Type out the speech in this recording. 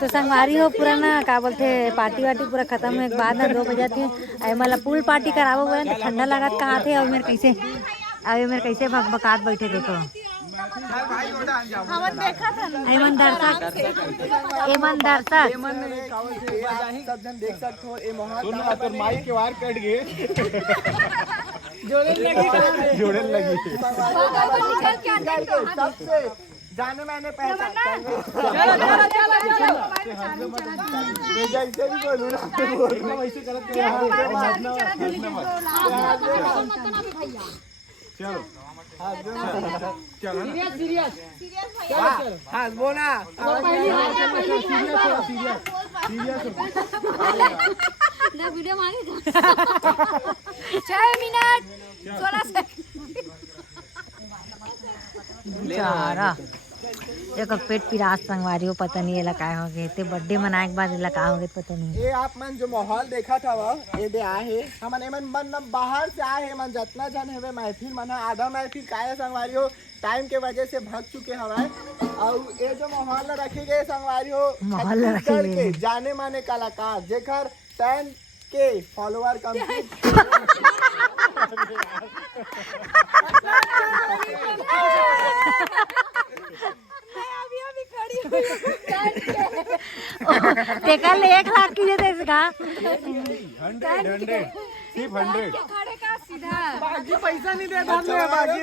तो संगवारी हो पूरा ना का बोलते पार्टी वार्टी पूरा खत्म हुए के बाद ना 2 बजे थे मतलब पूल पार्टी करावो हुए तो ठंडा लागत कहाँ थे और मेरे कैसे भकभकात बैठे देखो एमन दर्शक सब जन देख सकते हो ये मोहल्ला पर माइक के वार कट गए जोड़न लगी सबसे जाने मैंने पहचान जैसे भी बोलूं ना वैसे गलत चलो सीरियस हाँ बोला वीडियो मांगेगा 6 मिनट 16 सेकंड एक पेट पिरास संगवारी हो पता नहीं ये काय हो गए ते बर्थडे मनाए के बाद का हो गए पता नहीं। ये आप मन जो माहौल देखा था वो ये दे आए है हमन एमन मन बाहर से आए है मन जितना जन है महफिल मन आधा महफिल काय संगवारी हो टाइम के वजह से भाग चुके हवाए और ये जो माहौल रखे गए संगवारी हो माहौल रखे के जाने माने कलाकार जेकर 10K फॉलोअर कंप्लीट तेका 1 लाख की देते इसका 100 सिर्फ 100 सीधा बाकी पैसा नहीं देता बाकी